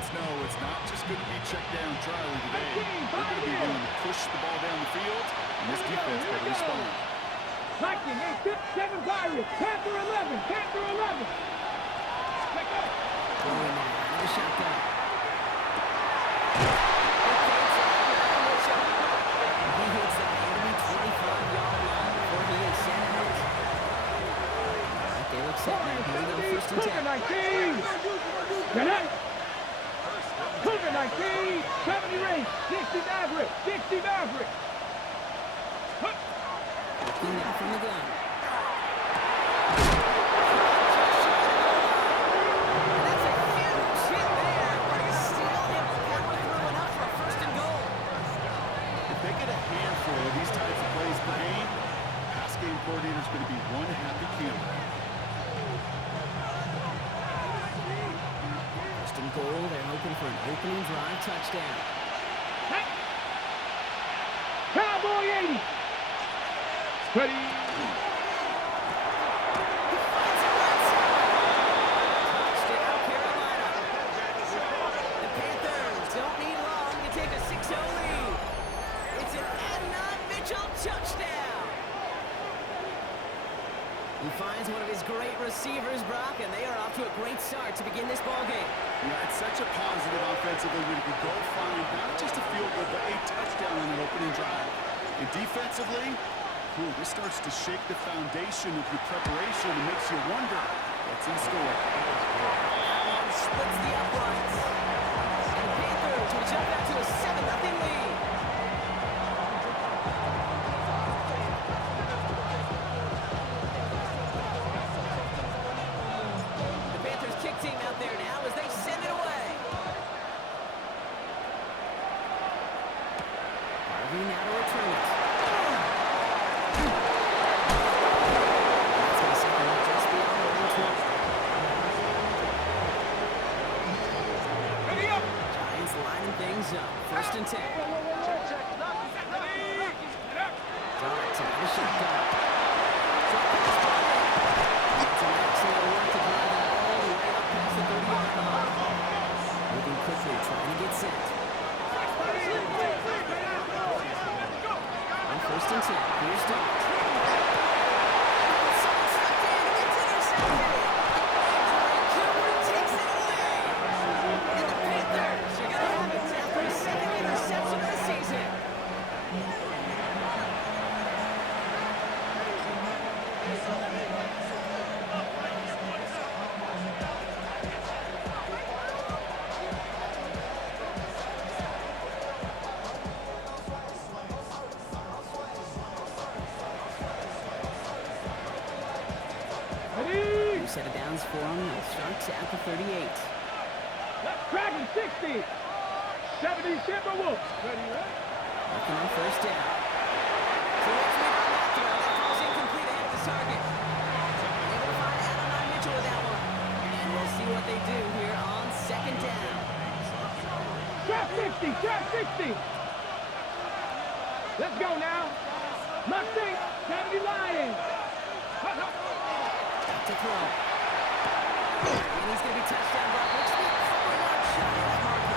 defense know it's not just going to be check down Charlie today. They're going to be willing to push the ball down the field, and this defense better respond. Viking 8-7 Pirates. Panther 11. Panther 11. Going now. Another shotgun. He hits that enemy 25-yard line before he is sent out. They look set now. Here we go, first and 10. 19. Connect. Cougar 19. 70 range. 60 Maverick. 60 Maverick. Looking now from the gun. And that's a huge hit there, but he's still able to power through enough for a first and goal. If they get a handful of these types of plays per game, pass game coordinator's going to be one happy camper. First and goal, they're hoping for an opening drive touchdown. Cowboy 80. Ready. Touchdown, Carolina. The Panthers don't need long to take a 6-0 lead. It's an Adnan Mitchell touchdown. He finds one of his great receivers, Brock, and they are off to a great start to begin this ballgame. Yeah, it's such a positive offensively when you can go find not just a field goal, but a touchdown on an opening drive. And defensively, this starts to shake the foundation of your preparation and makes you wonder what's in store. Allen splits the uprights. And the Panthers will jump out to a 7-0 lead. The Panthers kick team out there now as they send it away. Harvey now to return it. Things up. First and 10. Dart to the shotgun. It's an excellent work to drive it all the way up past the 30-yard line. Moving quickly, trying to get set. On first and 10, here's Dart. Set of downs for him. It starts at the 38. Dragon 60. 70 Timberwolves. Working on first down. So let's read on that throw. That ball's incomplete ahead of the target. Able to find Adnan Mitchell with that one. And we'll see what they do here on second down. Trap 60. Trap 60. Let's go now. Mustang 70 Lions. To throw. And he's going to be touchdown, Brock. Looks to be 4-yard shot at that marker.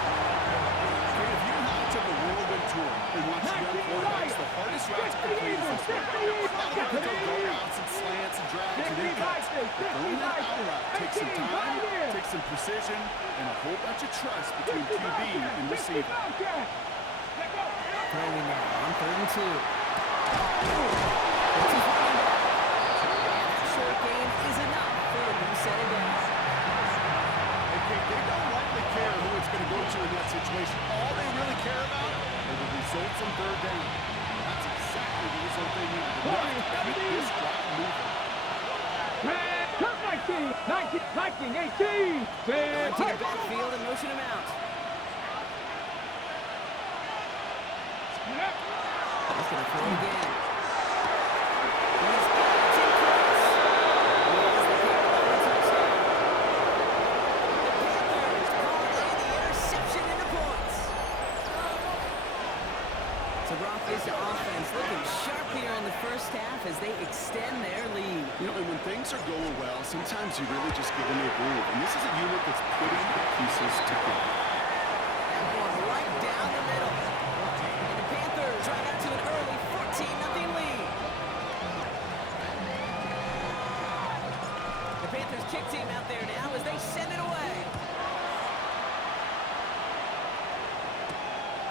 And if you took a whirlwind tour and watched young quarterbacks, the hardest route to complete is this one. They'll go outs and slants and drags and in-cuts. But going that out route takes some time, takes some precision, and a whole bunch of trust between QB and receiver. Throwing now on 3rd and 2. Game is enough for them to set it down. They don't likely care who it's going to go to in that situation. All they really care about are the results on 3rd down. That's exactly the result they need. Keep this drive moving. Cut 19. 18. Going to the backfield and motion him out. He's going to throw again. This offense looking sharp here in the first half as they extend their lead. You know, and when things are going well, sometimes you really just get into a groove. And this is a unit that's putting the pieces together. Panthers kick team out there now as they send it away.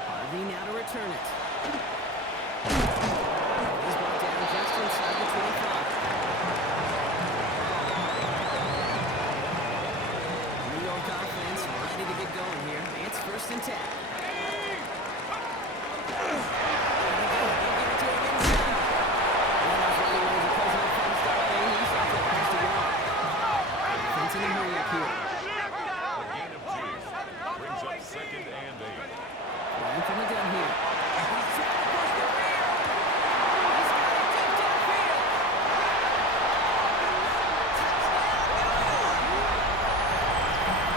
Harvey now to return it. He's brought down just inside the 25. New York offense ready to get going here. It's 1st and 10. From the gun here. He's trying to push the rear. He's got it deep downfield.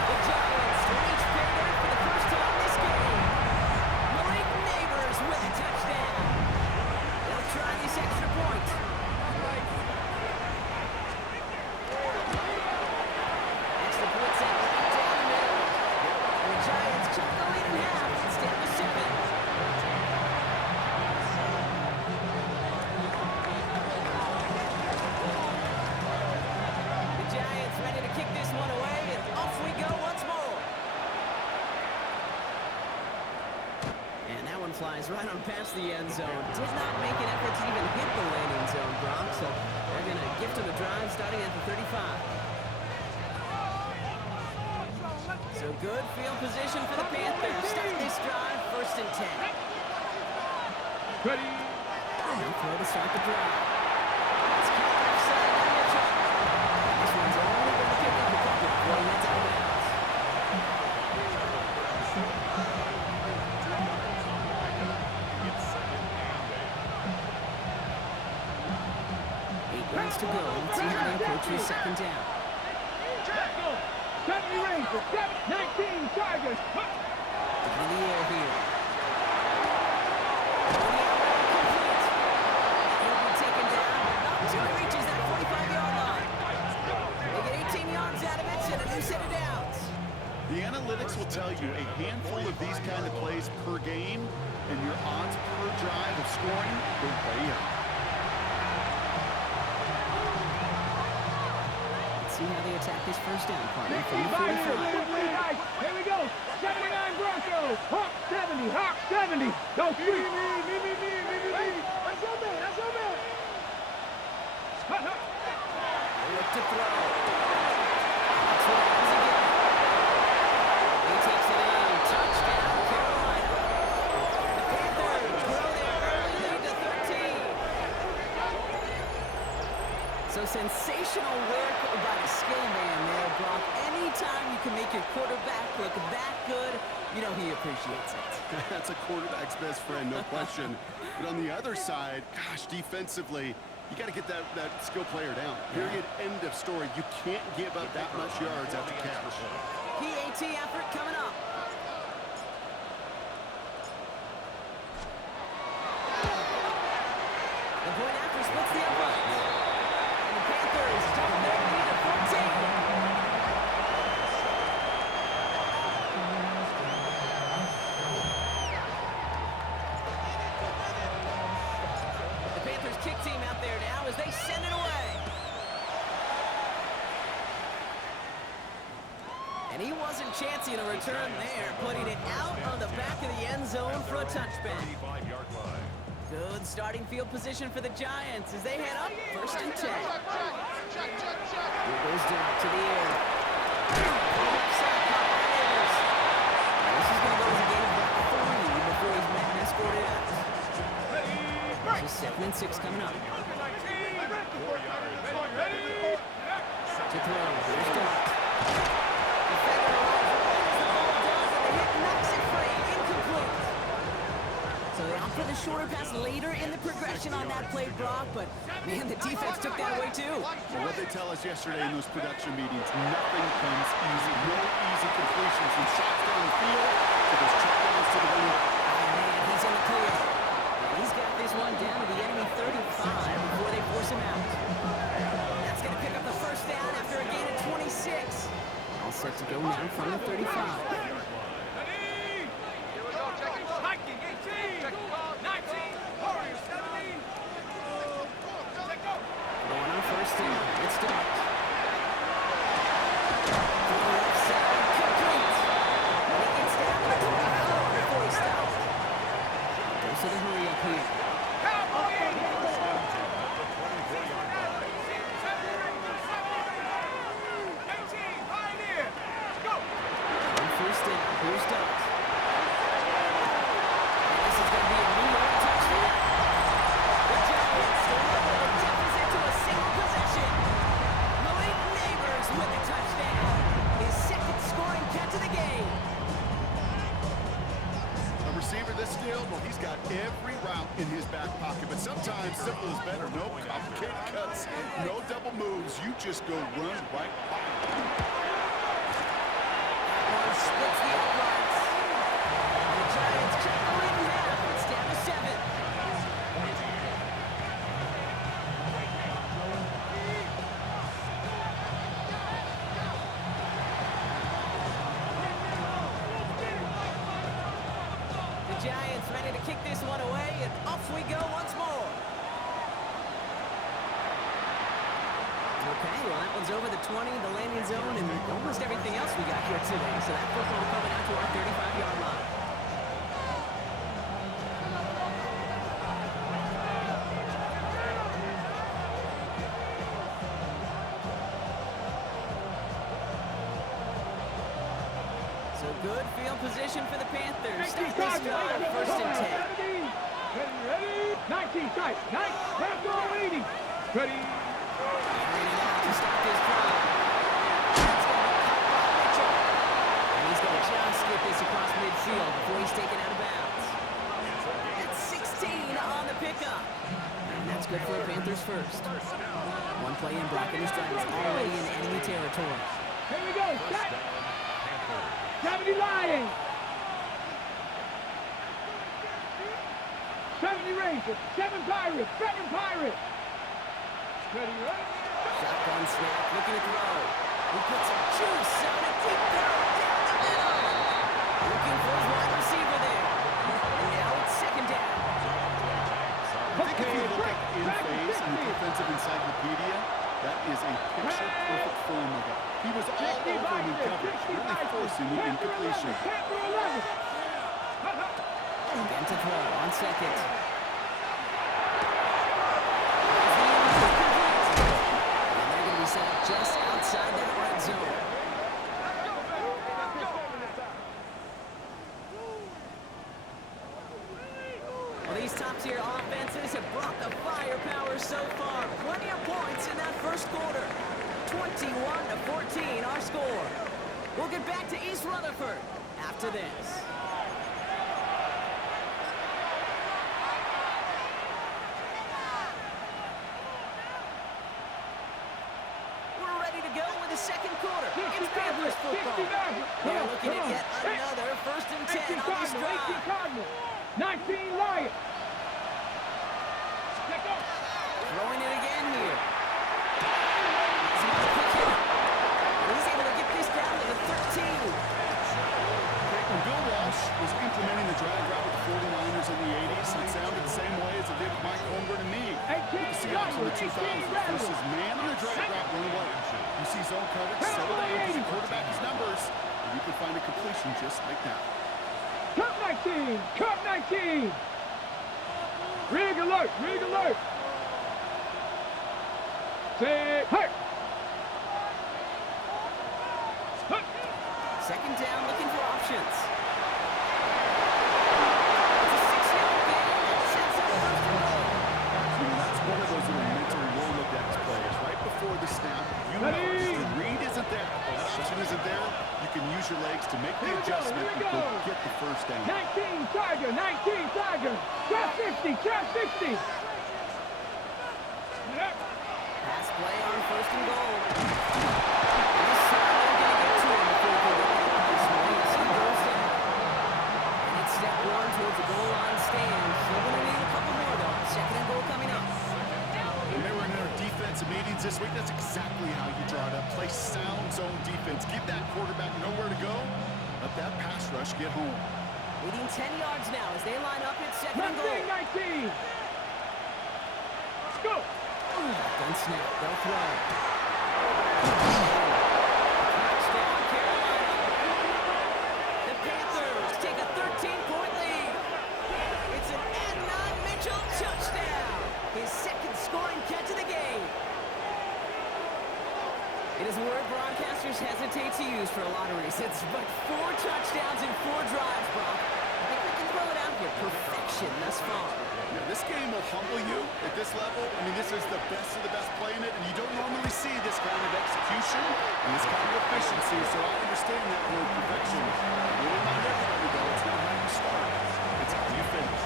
The Giants reach payday for the first time this game. Malik Neighbors with a touchdown. They'll try this extra point. Extra point set right down the middle. And the Giants cut the lead in half. It's down to 7. The Giants ready to kick this one away, and off we go once more. And that one flies right on past the end zone. Did not make an effort to even hit the landing zone, Brock, so they're going to gift him a drive starting at the 35. So good field position for the Panthers. Start this drive, 1st and 10. Ready. Now throw to start the drive. It's caught offside by Mitchell. This one's only going to pick up a couple before he heads out of bounds. Eight yards to go. Let's see how they approach this 2nd down. Let's go. 70 Rangers, 19 Tigers. In the air here. He'll be taken down, but not until he reaches that 45-yard line. They get 18 yards out of it, and a new set of downs. The analytics will tell you a handful of these kind of plays per game, and your odds per drive of scoring go way up. See how they attack this 1st down partner from the 45. 45. Here we go. 79 Broncos. Hawk 70. Hawk 70. Go free. That's your man. That's your man. They look to throw. That's what happens again. He takes it in. Touchdown, Carolina. The Panthers grow their early lead to 13. So sensational work by the skill man there, Brock. Anytime you can make your quarterback look that good, you know he appreciates it. That's a quarterback's best friend, no question. But on the other side, gosh, defensively, you got to get that skill player down. Period. End of story. You can't give up that much yards after catch. PAT effort coming up. The point after splits the upright. And the Panthers double their lead to 14. The Panthers kick team out there now as they send it away. And he wasn't chancing a return there, putting it out on the back of the end zone for a touchback. Good starting field position for the Giants as they head up 1st and 10. Here goes down to the air. This is going to go as a gain of about 3 before he's met and escorted out. There's a 2nd and 6 coming up. To throw. Here's Dart. Defender arrives right as the ball does, and the hit knocks it free. Incomplete. So they opt for the shorter pass later in the progression on that play, Brock, but man, the defense took that away too. So what they tell us yesterday in those production meetings, nothing comes easy. No easy completions from shots down the field to those checkdowns to the window. Oh man, he's in the clear. He's got this one down to the enemy 35 before they force him out. That's going to pick up the 1st down after a gain of 26. All set to go now from the 35. Going on 1st down. It's Dart. simple as better. No complicated cuts, no double moves. You just go run right by him. One splits the uprights. The Giants check the lead in half. It's down to 7. The Giants ready to kick this one away, and off we go once more. Okay, well, that one's over the 20, the landing zone, and almost everything else we got here today. So that football coming out to our 35-yard line. So good field position for the Panthers. Start this drive, 1st and 10. Ready? 19 tight. Nice. Let's go, 80. Ready? Carrying it out to start this drive. That's going to be caught by Mitchell. And he's going to just get this across midfield before he's taken out of bounds. That's 16 on the pickup. And that's good for the Panthers first. One play in, Brock, and this drive is already in enemy territory. Here we go. Set. 70 Lions. 70 Rangers. 7 Pirates. 7 Pirates. Ready, ready? Shotgun snap, looking to throw. He puts some juice on a deep throw down the middle. Looking for his wide receiver there. And now it's 2nd down. I think if you look at in phase in the defensive encyclopedia, that is a picture-perfect form of it. He was all over him in coverage, really forcing the incompletion. Again to throw on 2nd. And they're going to be set up just outside that red zone. Well, these top-tier offenses have brought the firepower so far. Plenty of points in that first quarter. 21-14, our score. We'll get back to East Rutherford after this. We're ready to go with the second quarter. It's Panthers football. They're looking at yet another 1st and 10 on this drive. 19 Lions. Throwing it again here. He's able to pick him. And he's able to get this down to the 13. When Bill Walsh was implementing the drag route with the 49ers in the 80s, it sounded the same way as it did with Mike Holmgren and me. With the Seahawks in the 2000s versus man on the drag route run away. You see zone coverage, settle down, because the quarterback his numbers, and you can find a completion just like that. Cup 19! Cup 19! Rig alert! Rig alert! Say, hey! 2nd down, looking for options. It's a 6-yard gain that sets up 1st and goal. That's one of those little mental Rolodex plays. Right before the snap, you know the read isn't there, the option isn't there. You can use your legs to make the adjustment and go get the 1st down. 19 Tiger! 19 Tiger! Trap 50! Trap 50! Pass play on 1st and goal. This time they're going to get to him before they get that pass release. He goes down. And it's step 1 towards the goal line stand. Still going to need a couple more, though. 2nd and goal coming up. When they were in our defensive meetings this week, that's exactly how you draw it up. Play sound zone defense. Give that quarterback nowhere to go. Let that pass rush get home. Leading 10 yards now as they line up at 2nd and goal. 19! Let's go! Gun snap, they'll throw. Touchdown, Carolina. The Panthers take a 13-point lead. It's an Adnan Mitchell touchdown. His 2nd scoring catch of the game. It is a word broadcasters hesitate to use for lotteries. It's but 4 touchdowns in 4 drives, Brock. I think we can throw it out here. Perfection thus far. Yeah, this game will humble you at this level. I mean, this is the best of the best playing it, and you don't normally see this kind of execution and this kind of efficiency, so I understand that word perfection. Really not everybody, though. It's not how you start. It's how you finish.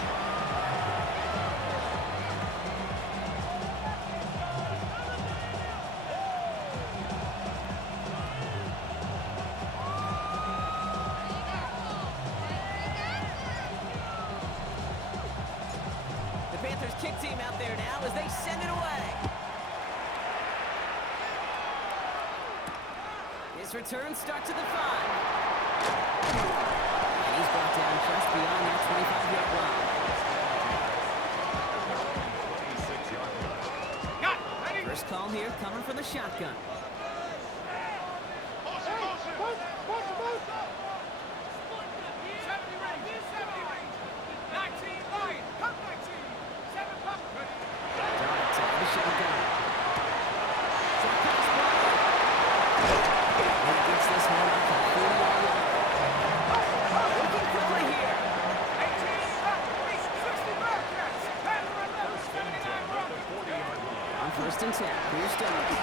out there now as they send it away. His return starts at the 5. And he's brought down just beyond that 25-yard line. First call here coming from the shotgun. First and 10. Here's Douglas.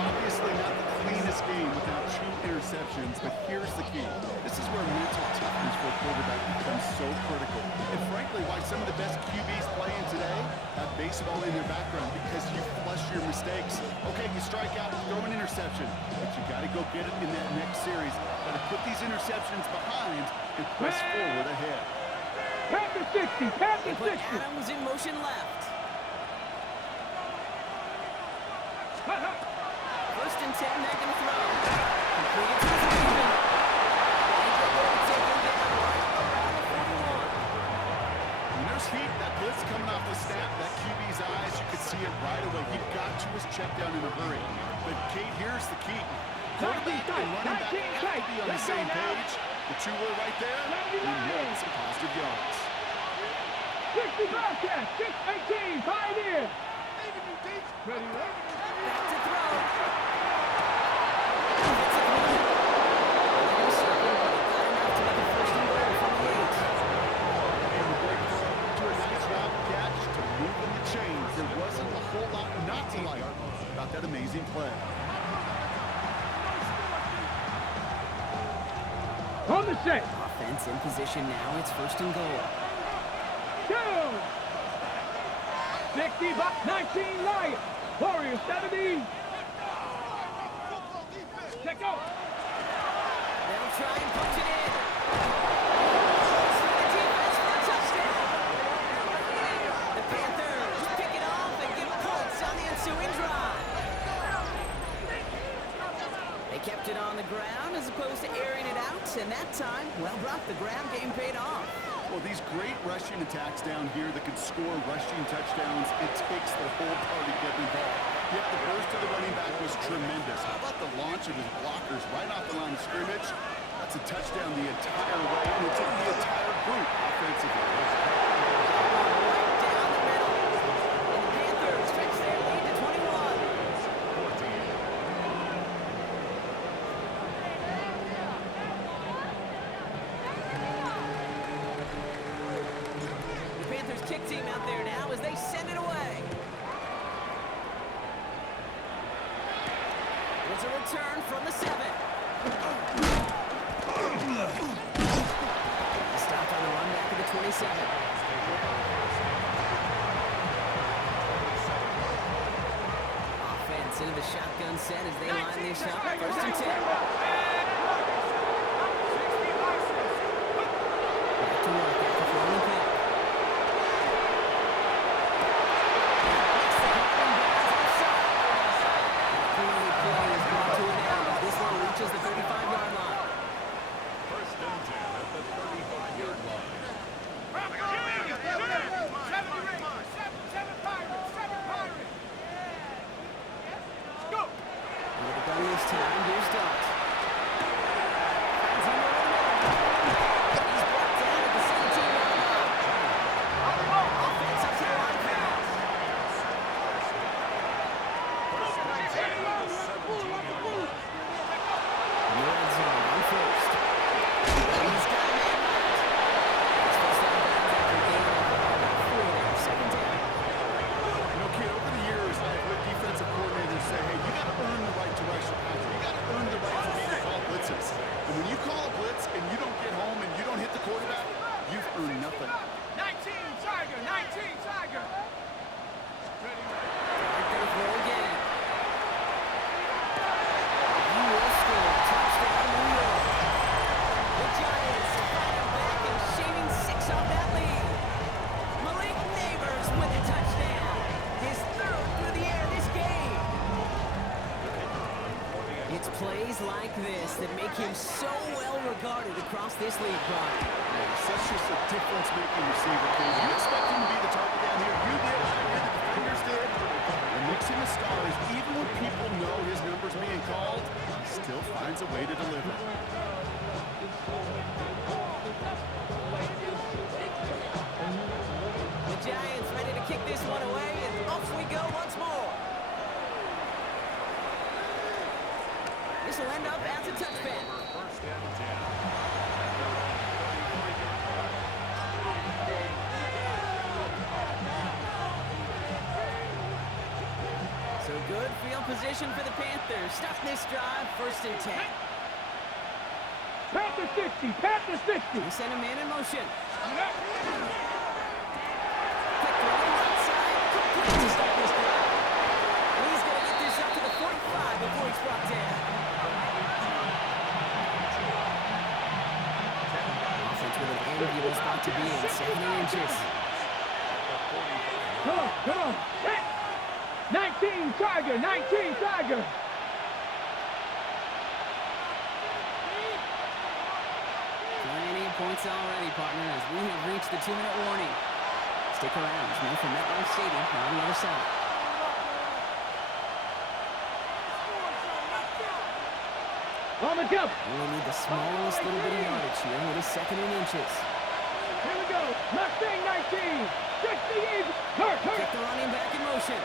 Obviously not the cleanest game without 2 interceptions, but here's the key. This is where mental toughness for a quarterback becomes so critical. And frankly, why some of the best QBs playing today have baseball in their background, because you flush your mistakes. Okay, you strike out, throw an interception, but you got to go get it in that next series. Got to put these interceptions behind and press forward ahead. Panther 60, Panther 60. Adams in motion left. First and 10, they're going to throw. Completed to his receiver. When there's heat, that blitz coming off the snap, that QB's eyes, you could see it right away. He got to his check down in a hurry. But Kate, here's the key. Quarterback and running back have to be on the same page. The 2 were right there. We want some positive yards. 60 Bobcats, 6-18, Pioneer. Ready, Back to throw. There wasn't a whole lot not to like about that amazing play. On the set. Offense in position now. It's first and goal. Go. 60 Bucks, 19 Lions. Warriors 70. Check out. They'll try and punch it in. The defense for a touchdown. The Panthers pick it off and get points on the ensuing drive. They kept it on the ground as opposed to airing it out, and that time, well, Brock, the ground game paid off. Well, these great rushing attacks down here that can score rushing touchdowns, it takes the whole party getting involved. Yet the burst of the running back was tremendous. How about the launch of his blockers right off the line of scrimmage? That's a touchdown the entire way, and it took the entire group offensively. Right down the middle. And the Panthers stretch their lead to 21. The Panthers kick team out there now as they send it away. It's a return from the 7. Stopped on the run back to the 27. Offense into the shotgun set as they line this up. First and 10. Back to work after throwing the pick. This one reaches the 35-yard line. First and 10 at the 35-yard line. With the gun this time, here's Dart. like this that make him so well regarded across this league, Brock? Such just a difference-making receiver, Cade. You expect him to be the target down here. You did. I did. The defenders did. And mixing the stars, even when people know his number's being called, he still finds a way to deliver. The Giants ready to kick this one away, and off we go once more. This will end up as a touchback. First and 10. So good field position for the Panthers. Stop this drive, 1st and 10. Panther 60, Panther 60. They send a man in motion. Yep. Quick throw right side, complete to start this drive. And he's going to get this up to the 45 before he's brought down. Offense with an enviable spot to be in, 70 inches. Come on. Hit. 19 Tiger, 19 Tiger. 28 points already, partner, as we have reached the 2-minute warning. Stick around. It's more from MetLife Stadium on the other side. On the jump. Only need the smallest little bit of yardage here with a 2nd and inches. Here we go. Mustang 19. 68. Hurt. Get the running back in motion.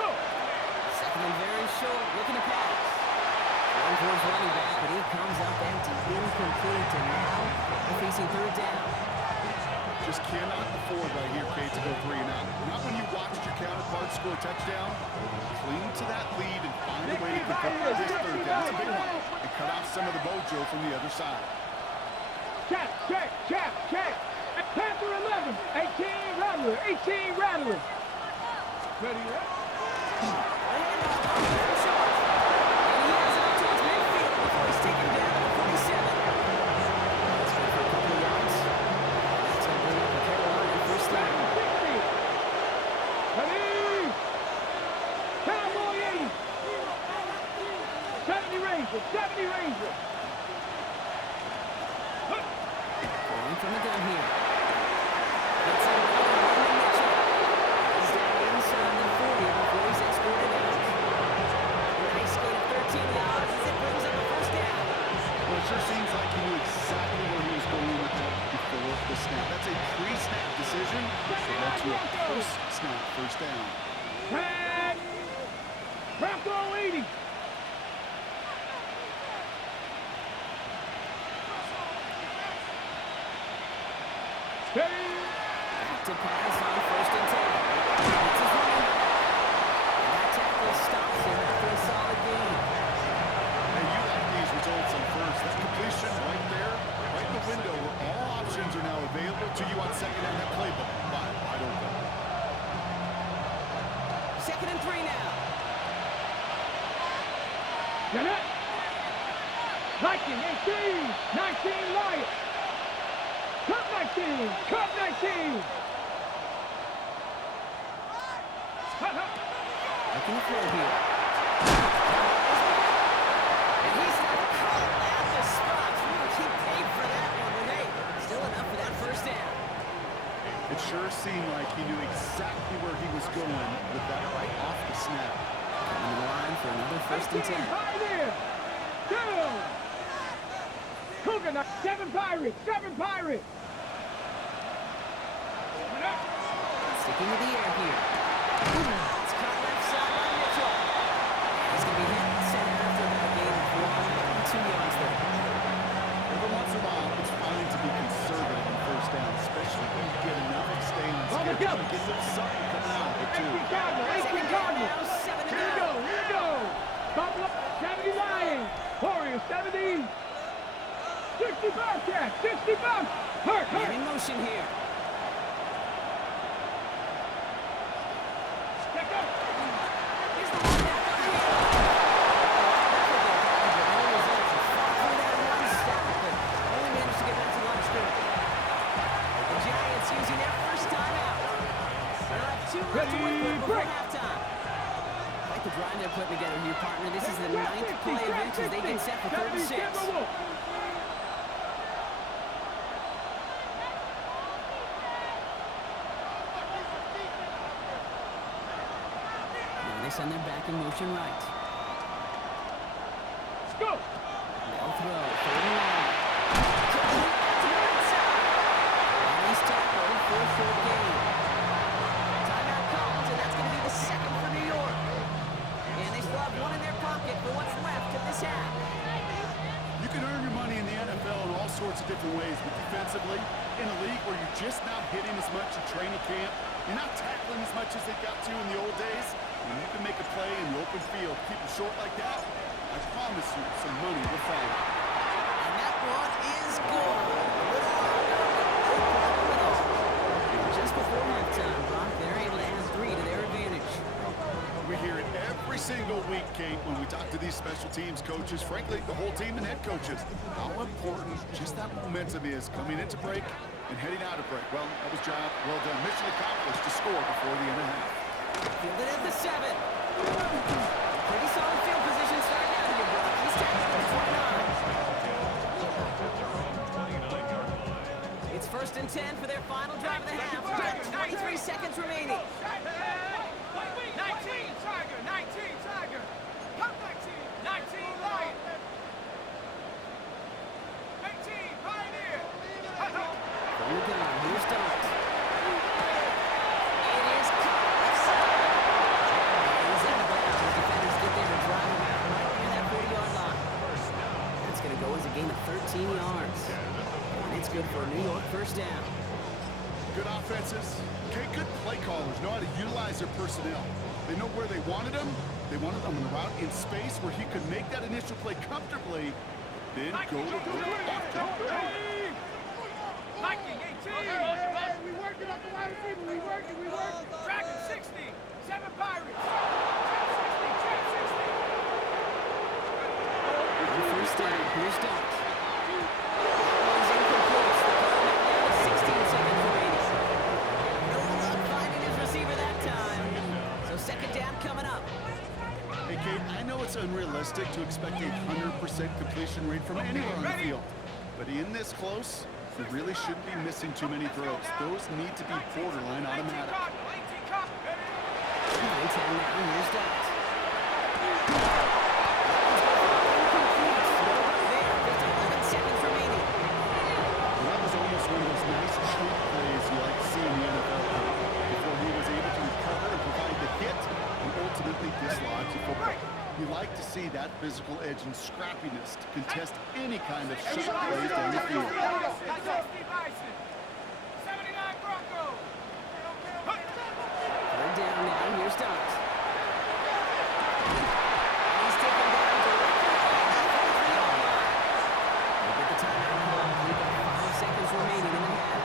Go. 2nd and very short, looking to pass. Going towards running back, but he comes up empty, incomplete, and now they're facing 3rd down. Just cannot afford right here, Cade, to go 3 and out. Not when you watched your counterpart score a touchdown. Cling to that lead and find a way to convert this 3rd down. That's a big one. And cut off some of the mojo from the other side. Check. Panther 11. 18 Rattler. 18 Rattler. Ready up. Cowboy 80. 70 Ranger. 70 Ranger. Going from the gun here. It's a Mitchell. He's down inside the 40 before he's escorted out. Nice gain of 13 yards as it brings up a 1st down. Well, it sure seems like he knew exactly where he was going with that before the snap. That's a pre-snap decision, which led to a post-snap 1st down. Tag. Bronco 80. Back to pass on 1st and 10. It's his running back. And that tackle stops him after a solid gain. Hey, you like these results on 1st. That completion right there, right in the window where all options are now available to you on 2nd down. That playbook wide open. 2nd and 3 now. Janet. Viking 18. 19 Lion. Cup 19. Cup 19. Looking to throw here. And he's not caught at the spot. He paid for that one, but hey, still enough for that 1st down. It sure seemed like he knew exactly where he was going with that right off the snap. On the line for another 1st and 10. High there. Down. Cougar 7 Pirates. 7 Pirates. Sticking with the air here. It's caught left side by Mitchell. He's going to be hit and sent after about a gain of 1 2 yards there. Every once in a while, it's fine to be conservative on 1st down, especially when you get enough to stay in the schedule. Get a little something coming out of it, too. 18 Cardinal. 18 Cardinal. Now 7 to Here go. we go. Buffalo 70 Lions. Warriors 70. 60 Bobcats. 60 Bobcats. Hurt. Man in motion here. Check up. Here's the one back on the hill. No results. He fought through that one stop, but only managed to get back to line of scrimmage. The Giants using their 1st timeout. They'll have 2 left to work with before halftime. Like the grind they're putting together here, partner. This is the 9th play of inch as they get set for 3rd and 6. Now they send their back in motion right. Let's go. They'll throw. 3rd and 1. Complete to the right side. And he's tackled for a short gain. Timeout calls, and that's going to be the 2nd for New York. And they still have one in their pocket for what's left of this half. You can earn your money in the NFL in all sorts of different ways, but defensively, in a league where you're just not hitting as much in training camp, you're not tackling as much as they got to in the old days, and you can make a play in the open field, keep it short like that, I promise you some money will follow. And that one is good. And just before halftime, Brock, they're able to add 3 to their advantage. We hear it every single week, Kate, when we talk to these special teams coaches, frankly, the whole team and head coaches, how important just that momentum is coming into break and heading out of break. Well, that was job well done. Mission accomplished to score before the end of half. Fielded at the 7. Pretty solid field position starting out here, Brock. He's tackled for 29. It's 1st and 10 for their final drive of the half. 23 seconds remaining. 19 Tiger, 19 Tiger. Come 19 Lion. 18 Pioneer. From the gun, here's Dot. It is caught left side. He's out of bounds. The defenders get there and drive him out right near that 40-yard line. That's going to go as a gain of 13 yards. And it's good for a New York 1st down. Good offenses. Okay, good play callers know how to utilize their personnel. They know where they wanted him. They wanted him on the route in space where he could make that initial play comfortably, then go to work after. Viking 18. We working up the wide receiver. We working. Dragon 60. 7 Pirates. 1st down, here's Dot. One's incomplete. The clock now down to 16 seconds remaining. No luck finding his receiver that time. So 2nd down coming up. Hey, Kate, I know it's unrealistic to expect a 100% completion rate from anywhere on the field. But in this close, you really shouldn't be missing too many throws. Those need to be borderline automatic. 9-10 now, here's Dot. There, just 11 seconds remaining. Well, that was almost one of those nice chunk plays you like to see in the NFL before he was able to recover and provide the hit and ultimately dislodge the football. You like to see that physical edge and scrappiness to contest any kind of shot plays down the field. 79 Broncos. 3rd down now, here's Dot. He's taken down directly on the 43-yard line. They get the timeout call. We've got 5 seconds remaining in the half.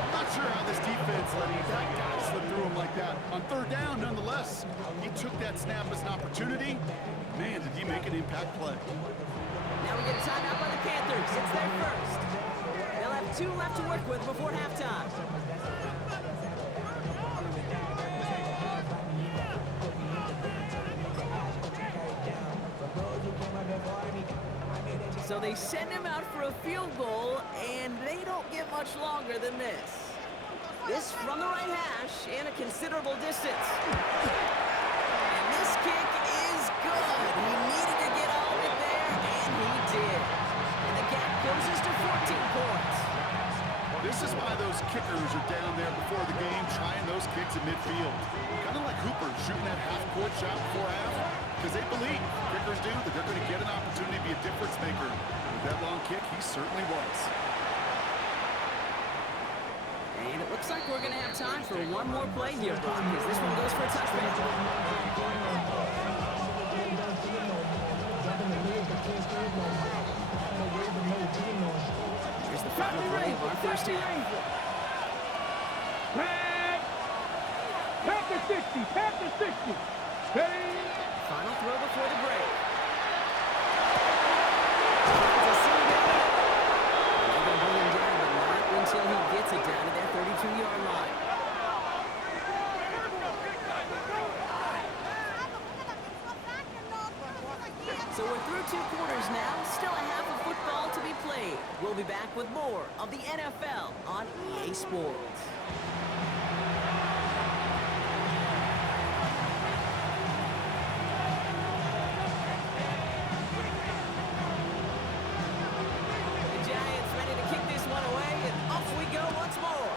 I'm not sure how this defense let that guy slip through him like that. On 3rd down, nonetheless, he took that snap as an opportunity. Man, did he make an impact play. Now we get a timeout by the Panthers. It's their 1st. They'll have 2 left to work with before halftime. So they send him out for a field goal, and they don't get much longer than this. This from the right hash and a considerable distance. And this kick is good. He needed to get all of it there, and he did. And the gap closes to 14 points. This is why those kickers are down there before the game trying those kicks at midfield. Kind of like Hooper shooting that half-court shot before half, because they believe, kickers do, that they're going to get an opportunity to be a difference maker. With that long kick, he certainly was. And it looks like we're going to have time for one more play here, Brock, because this one goes for a touchback. Here's the final play of our 1st half. Panther 60. Panther 60. Final throw before the break. Until he gets it down to their 32-yard line. So we're through 2 quarters now, still a half of football to be played. We'll be back with more of the NFL on EA Sports. The Giants ready to kick this one away, and off we go once more.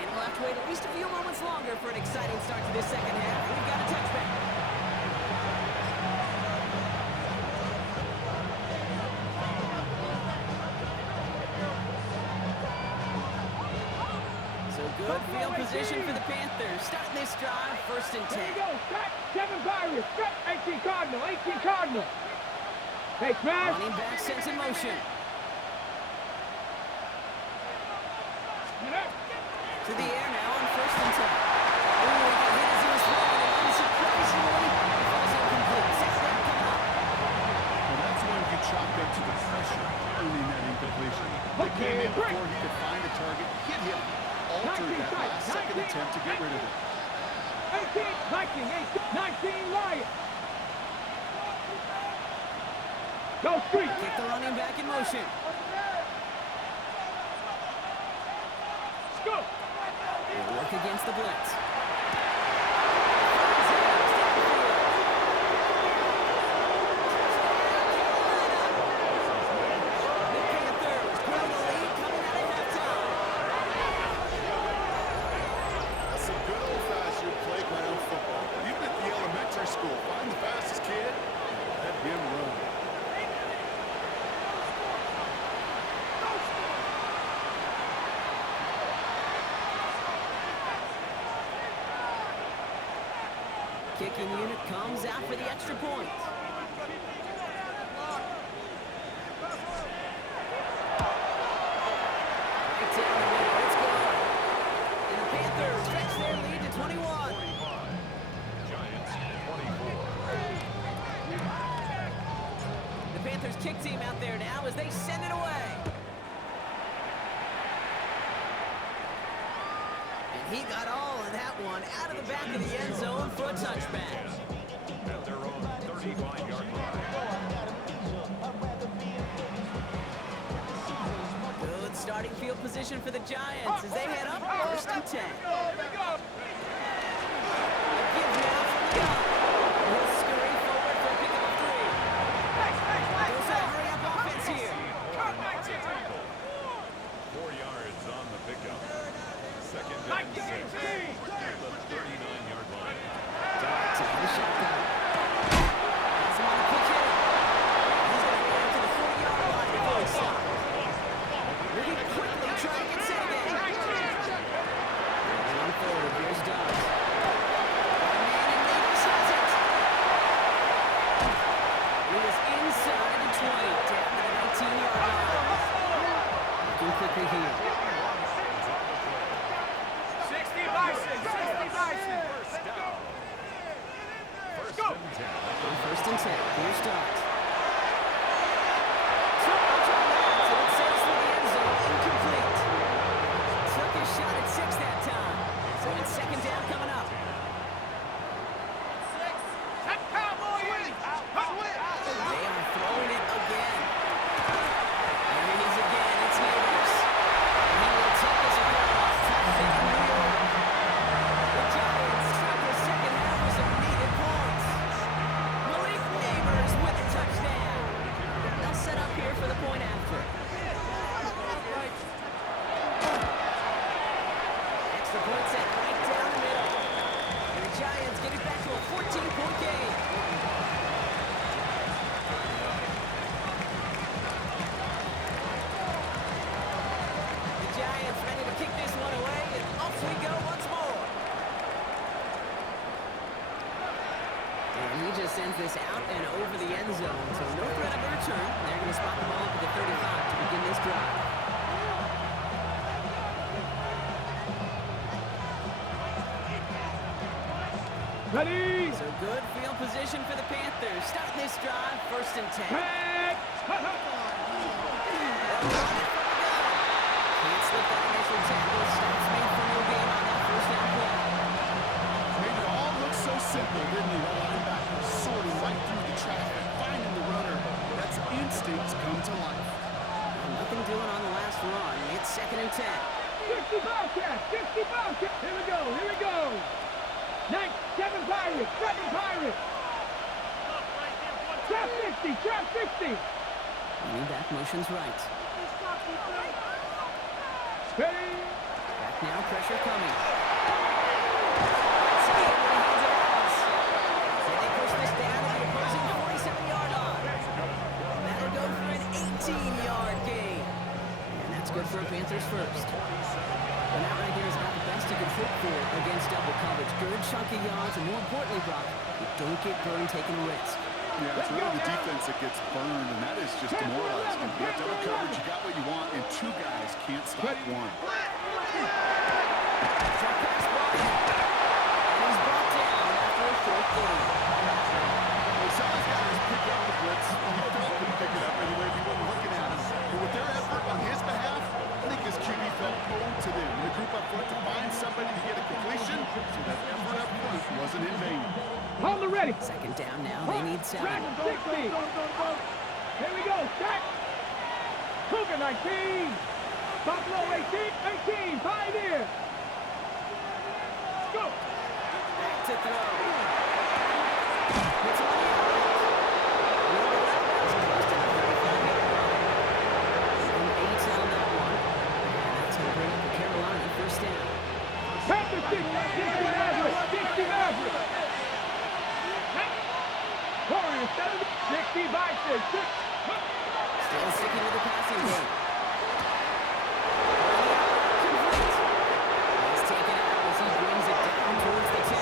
And we'll have to wait at least a few moments longer for an exciting start to this second half. We've got a touchback. Good field position for the Panthers. Starting this drive, 1st and 10. There you go. Stop. 7 Pirates. Stop. 18 Cardinal. 18 Cardinal. Hey, Smash. Running back sets in motion. To the air now on 1st and 10. Oh, he got hit as he was throwing it. Unsurprisingly, it falls incomplete. 6th down coming up. Well, that's when you chalk up to the pressure earning that incompletion. He came in before he could find a target, hit him, altered that last second attempt to get rid of it. 18 Viking. 19 Lions. Go street. Kick the running back in motion. Go. They'll work against the blitz. The Panthers grow the lead coming out of halftime. That's some good old-fashioned playground football. Even at the elementary school, find the fastest kid, let him run. Kicking unit comes out for the extra point. Right down the middle, it's good. And the Panthers stretch their lead to 21. Giants 24. The Panthers kick team out there now as they send it away. And he got all of that one out of the back of the end zone for a touchback. At their own 35-yard line. Good starting field position for the Giants as they head up 1st and 10. A give now from the gun. He'll scurry forward for a pickup of 3. Goes a hurry-up offense here. 4 yards on the pickup. 2nd and 6. At the 39-yard line. Darts into the shotgun. Has him on the pitch hitter. He's going to go to the 40-yard line before he stops. Will he quickly try and get set again? On forward, here's Dobbs. And Davis has it. He is inside the 20, down to the 19-yard line. Looking quickly here. 60 Bison. 60 Bison. First down. First and 10. On 1st and 10, here's Dobbs. Took his shot at 6 that time. So it's 2nd down coming up. They are throwing it again. And it is again. It's Neighbors. He will take us across. Touchdown, New York. The Giants start the second half with some needed points. Malik Neighbors with a touchdown. They'll set up here for the point after. Extra point set right down the middle. And the Giants get it back to a 14-point game. The Giants ready to kick this one away, and off we go once more. And he just sends this out and over the end zone, so no threat of a return. They're going to spot the ball up at the 35 to begin this drive. Ready. So good field position for the Panthers. Starting this drive, 1st and 10. Head. Can't slip that initial tackle. Stops made for no gain on that 1st down play. Made it all look so simple, didn't he? instincts come to life. Nothing doing on the last run. It's 2nd and 10. 60 Bobcats, 60 Bobcats. Here we go, here we go. 7 Pirates, 7 Pirates. Trap 60, trap 60. Running back motion's right. Ready? Back now, pressure coming. They push this down to the opposing 47-yard line. That'll go for an 18-yard gain. And that's good for a Panthers first. And that right here is about the best you can hope for against double coverage. Good chunky yards, and more importantly, Brock, you don't get burned taking a risk. Yeah, it's really the defense that gets burned, and that is just demoralizing. You got double coverage, you got what you want, and 2 guys can't stop one. Sal's guys pick up the blitz. He couldn't pick it up anyway if he wasn't looking at him. But with their effort on his behalf, I think his QB felt owed to them. And the group up front to find somebody to get a completion, so that effort up front wasn't in vain. Hold it ready. 2nd down now. They need 7. Track 60. Here we go. Track. Cougar 19. Buffalo 18. Pioneer. Go. Back to throw. It's on the Carolina, first down. Panthers 60 Maverick. 60 Maverick. Warriors 60 Vikings. Still sticking with the passing game. He's taken out as he brings it down towards the 10.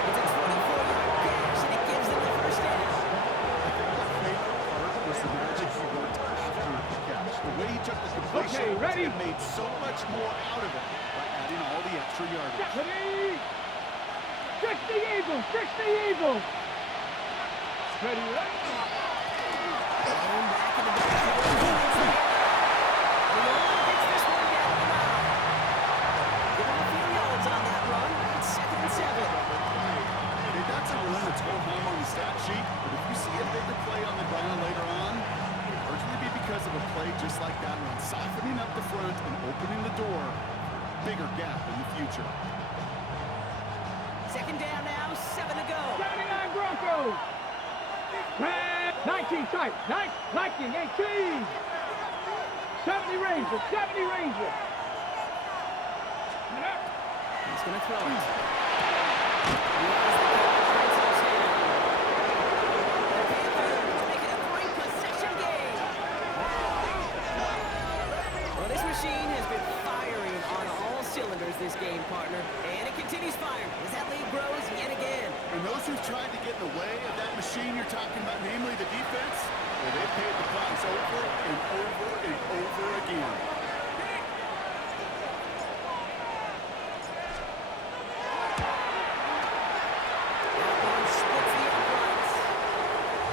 It's a 24-yard dash, and it gives them the first down. I think my favorite part was the magic he worked after the catch. The way he took the completion and made so much more out of it by adding all the extra yardage. 60 Eagles. 60 Eagles. Ready, right? Going back in the backfield. The Oilers gets this one down the line. Give him a few yards on that run. It's 2nd and 7. Hey, that's a run that's go home on the stat sheet, but if you see a bigger play on the ground later on, it'll largely be because of a play just like that one, softening up the front and opening the door. Bigger gap in the future. 2nd down now, 7 to go. 79 Broncos. 19 tight. Viking 18. 70 Rangers. 70 Rangers. He's going to throw it. Making a 3-possession game. Well, this machine has been firing on all cylinders this game, partner. And it continues firing as that lead grows yet again. And those who've tried to get in the way of that machine you're talking about, namely the defense, well, they've paid the price over and over and over again. That one splits the uprights.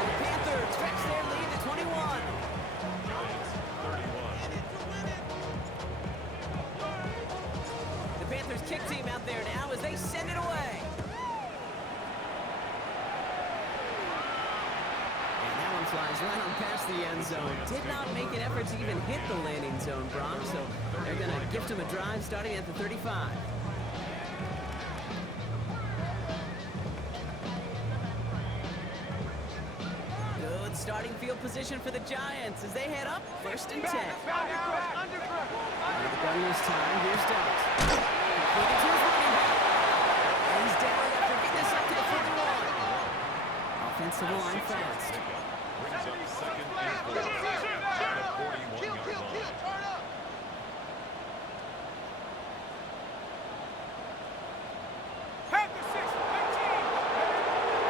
And the Panthers stretch their lead to 21. The Panthers kick team out there now as they send it away. Flies right on past the end zone. Did not make an effort to even hit the landing zone, Brock, so they're going to gift him a drive starting at the 35. Good starting field position for the Giants as they head up 1st and 10. The gun this time. Here's Delt. Completed to his running back. And he's down after getting this up to the 41. Offensive line fast. Brings up 2nd and 4 at the 41-yard line.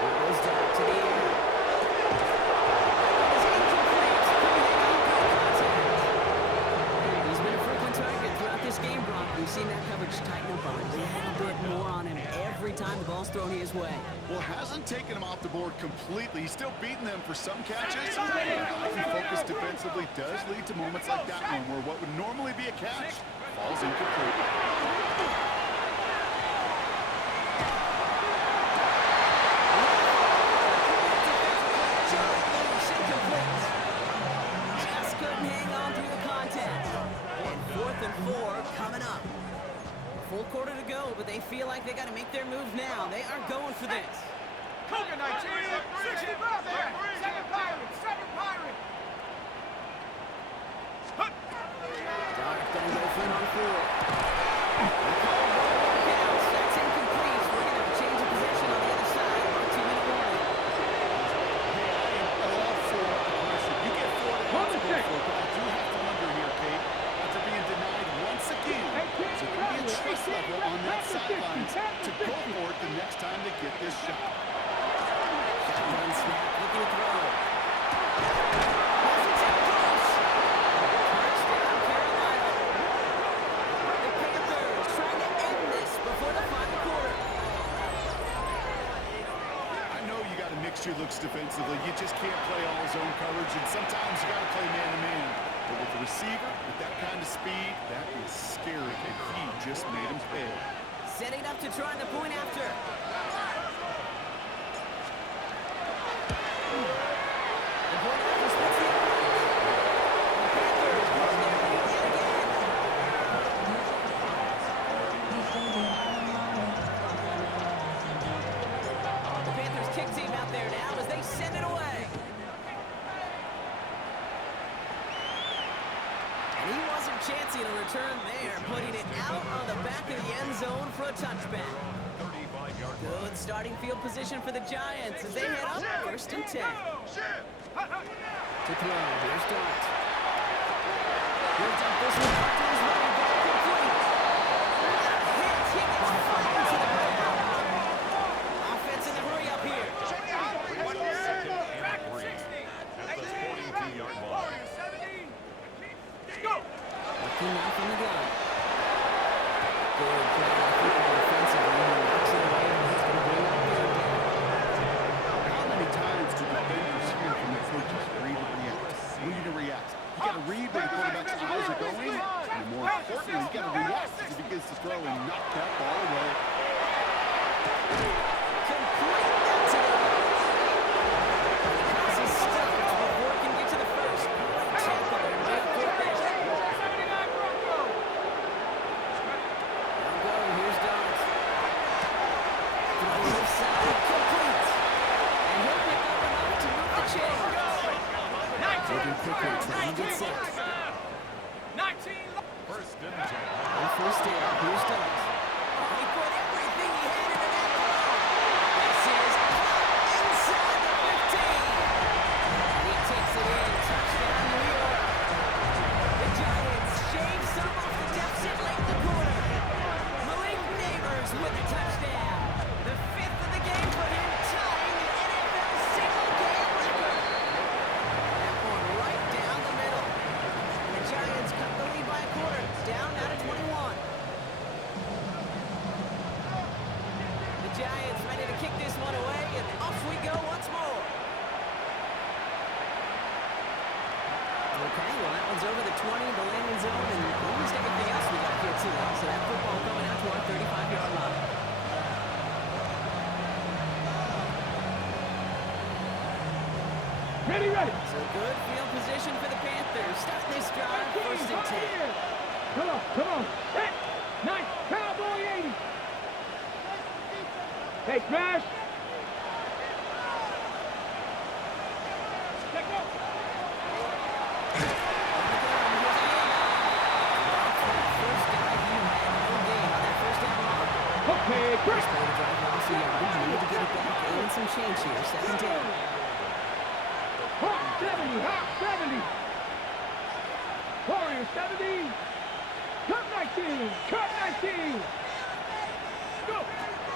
It goes down to the air. That is incomplete. He's been a frequent target throughout this game, Brock. We've seen that coverage tighten up a little bit more on him every time the ball's thrown his way. Well, hasn't taken him off the board completely. He's still beating them for some catches. How he focused defensively does lead to moments like that one where what would normally be a catch falls incomplete. Incomplete. for this. Cougar 19, 60 bucks there. 7 Pirates, 7 Pirates. Dark gonna go for it on 4. That's incomplete. We're gonna have a change of possession on the other side. 2-minute warning. Hey, I am all for aggression. You get 4 to go for it, but I do have to wonder here, Kate, after being denied once again, is there going to be a trust level on that sidelines to go for it the next time they get this shot? Shotgun snap, looking to throw. Touchdown, Carolina. The Panthers trying to end this before the final quarter. I know you got to mix your looks defensively. You just can't play all zone coverage, and sometimes you got to play man-to-man. But with the receiver, with that kind of speed, that is scary, and he just made him pay. Setting up to try the point after. The point after splits the Panthers goes their lead yet again. The Panthers kick team out there now as they send it away. And he wasn't chancing a return there, putting it out on the back of the end zone for a touchback. 35-yard line. Good starting field position for the Giants as they head up 1st and 10. To throw, here's Dart. Here's up this one, Dart to his running back, complete. Hit, he gets fired to the ground. Offense in the hurry up here. Second and 3 at the 42-yard line. Looking now from the gun. Good play on football defensively. He knocks it away and he's going to bring up third down. How many times do defenders hear from their coaches, read and react? Read and react. You got to read where the quarterback's eyes are going, and more importantly, you got to react as he begins to throw and knock that ball away. Complete that to the right. Pass is stuffed before it can get to the first. Great tackle there. Great foot there. Now go, here's Dart. To the left side, complete. And he'll pick up enough to move the chains. Moving quickly, trying to get set. 1st and 10. On 1st down, here's Dart. Oh, he put everything he had into that throw. This is inside the 15. And he takes it in. Touchdown, New York. The Giants shave some off the deficit late in the quarter. Malik Neighbors with a touchdown. The 5th of the game for him, tying the NFL single-game record. That one right down the middle. The Giants cut the lead by a quarter. Down now to 21. The Giants ready to kick this one away, and off we go once more. Okay, well, that one's over the 20, the landing zone, and almost everything else we got here, too. So that football coming out to our 35-yard line. Ready. So good field position for the Panthers. Starting this drive, 1st and 10. Come on. Hit. Nice. Cowboy 80. Hey, Crash. Check out. First drive, you had no gain on that 1st down line. Okay, Chris. First play to drive loss of yardage. You need to get it back and some change here. 2nd down. Hawk 70. Hawk 70. Warriors 70. Cut 19. Cut 19. Go.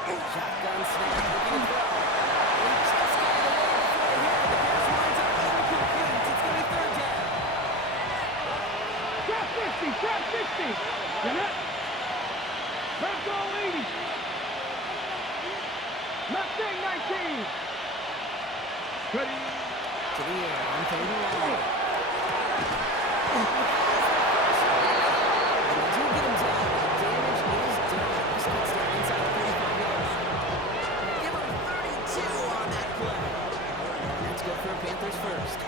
Shotgun snap, looking to throw. He just got it away before he hit, but the pass winds up incomplete. It's going to be 3rd down. Trap 50. Trap 60. Jeanette. Trap goal 80. Mustang 19. Ready. To the air on 3rd and long. They do get him down, but the damage is done. This gets down inside the 35-yard line. Give him 32 on that play. That's good for Panthers first.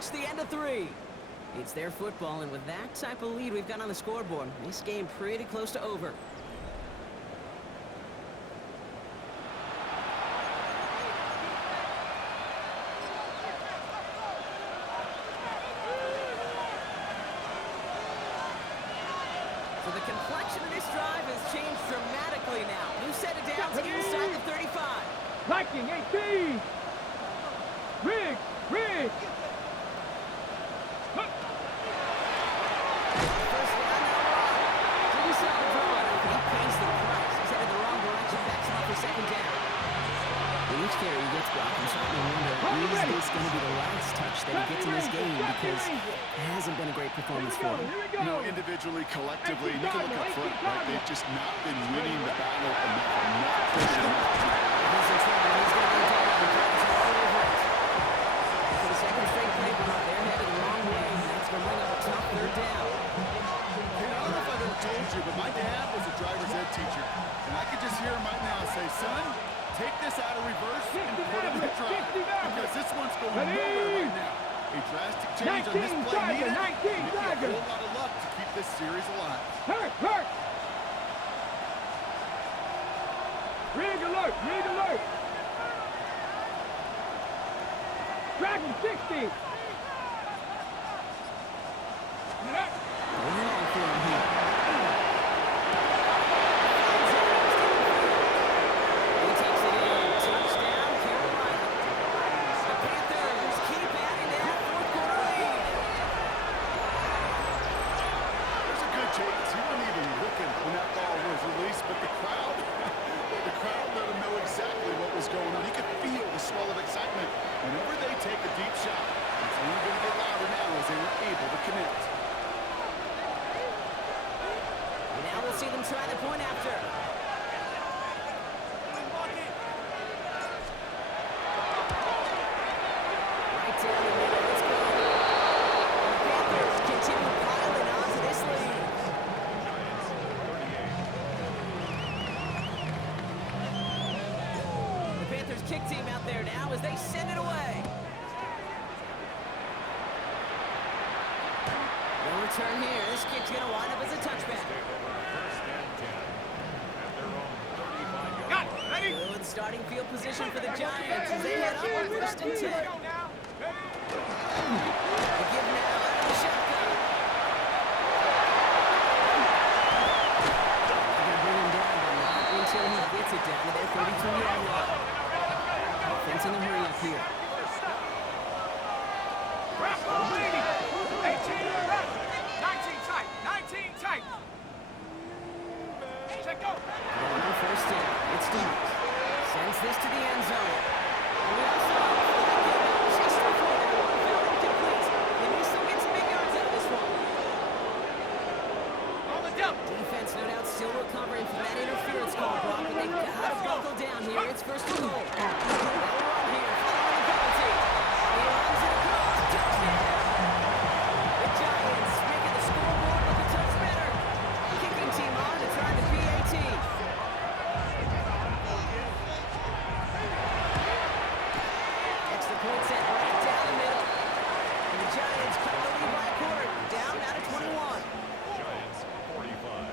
reached the end of 3. It's their football, and with that type of lead we've got on the scoreboard, this game pretty close to over. So the complexion of this drive has changed dramatically now. You set it down to inside the 35. Viking 18. Riggs. First down, now run. Didn't sell the draw. He pays the price. He's headed the wrong direction. Backs him up for 2nd down. With each carry he gets blocked, I'm starting to wonder, is this going to be the last touch that he gets in this game? Because it hasn't been a great performance for him. You know, individually, collectively, you can look up front, right? They've just not been winning the battle enough pushing enough. He's in trouble. He's going to go down. The Giants are all over it. For the 2nd straight play block, they're headed the wrong way. That's going to bring up a tough 3rd down. Hey, I don't know if I've ever told you, but my dad was a driver's ed teacher. And I could just hear him right now say, son, take this out of reverse and put it in the drive. Because this one's going nowhere right now. A drastic change on this play needed. And a whole lot of luck to keep this series alive. Hurt. Rig alert. Dragon 60. See them try the point after. Right down the middle. Let's go. And the Panthers continue piling on to this lead. The Panthers kick team out there now as they send it away. No return here. This kick's going to wind up as a touchback. Good starting field position for the Giants as they head up on 1st and 10. They give now out of the shotgun. They're going to bring him down, but not until he gets it down to their 32-yard line. Offense in the hurry up here. 19 tight. Check go. On 1st down, it's Stevens. Sends this to the end zone. And we also have a flag given just before that one fell incomplete. They may still get some big yards out of this one. On the jump. Defense, no doubt, still recovering from that interference call, Brock, but they've got to buckle down here. It's 1st and goal. They'll run here, following the penalty. He runs it across. Touchdown. The Giants making the scoreboard look a touch better. Kicking team on to try the PAT. Extra point set right down the middle. And the Giants cut the lead by a quarter. Down out of 21. Giants 45.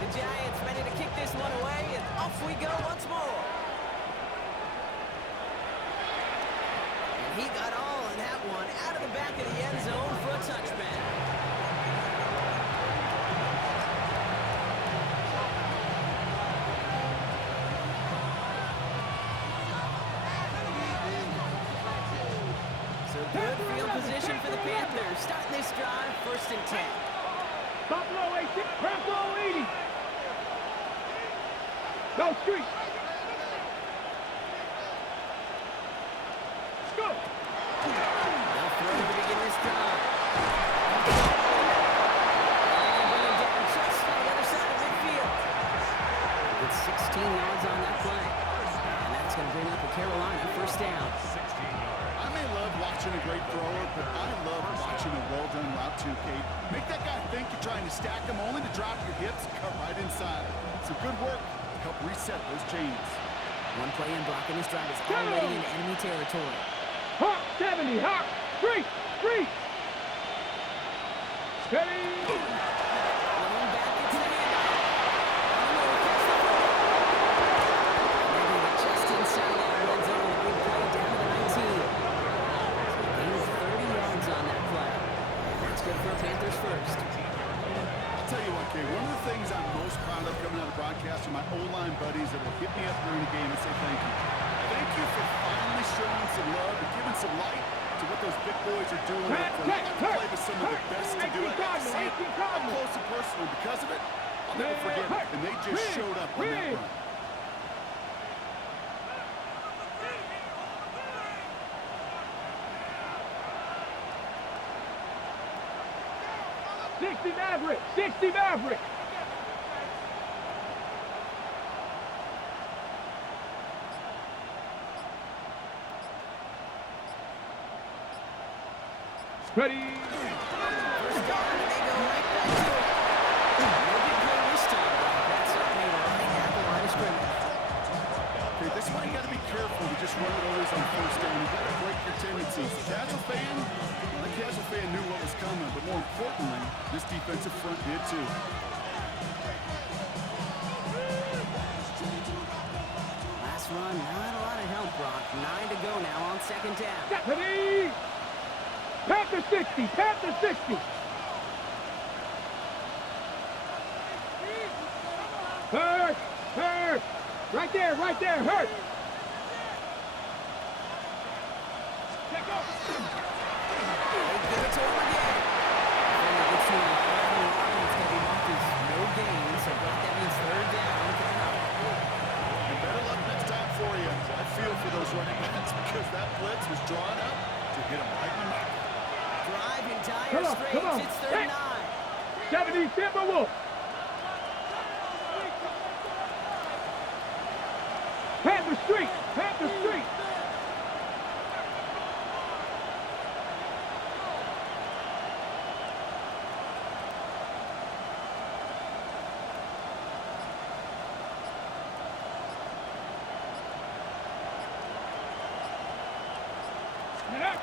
The Giants ready to kick this one away, and off we go once more. And he got all in that one out of the back of the end zone for a touchback. So good field position for the Panthers. Starting this drive, 1st and 10. Buffalo 80. Buffalo 80. Go street. Go. They'll throw to begin this drive. And bring him down just on the other side of midfield. With 16 yards on that play. And that's That's going to bring up a Carolina first down. 16 yards. I may love watching a great thrower, but I love watching a well-done route too, Kate. Make that guy think you're trying to stack him only to drop your hips and cut right inside. Some good work to help reset those chains. One play in blocking this drive is already in enemy territory. Hawk 70, Hawk, street, street. Steady. Running back gets the handoff. Running over, catch the ball. Maybe they're just inside that red zone. A big play down to the 19. So gain of 30 yards on that play. That's good for Panthers first. I'll tell you what, Kate, one of the things I'm most proud of coming out of the broadcast are my O-line buddies that will hit me up during the game and say thank you. Thank you for finally showing some love and giving some light to what those big boys are doing. I got to play with some of the best to do it. I got to see it up close and personal. Because of it, I'll never forget it. And they just showed up on that run. Maverick, 60 Maverick. Ready. First down, and they go right back to it. No big play this time. That's something right at the line of scrimmage. Okay, this is why you got to be careful to just run it always on first down. You got to break your tendencies. The casual fan knew what was coming, but more importantly, this defensive front did too. Last run, not a lot of help, Brock. 9 to go now on second down. Ready. Panther 60, Panther 60. Hurt, hurt. Right there, hurt. Check up. They give it to him again. And it gets to him right on the line. It's going to be marked as no gain, so Brock, that means third down coming up. And better luck next time for you. I feel for those running backs because that blitz was drawn up to hit them right in the mouth. Drive entire Come on, straight. come on. It's third and 9. 70 Timberwolf. Panther Street, Panther Street. Get up.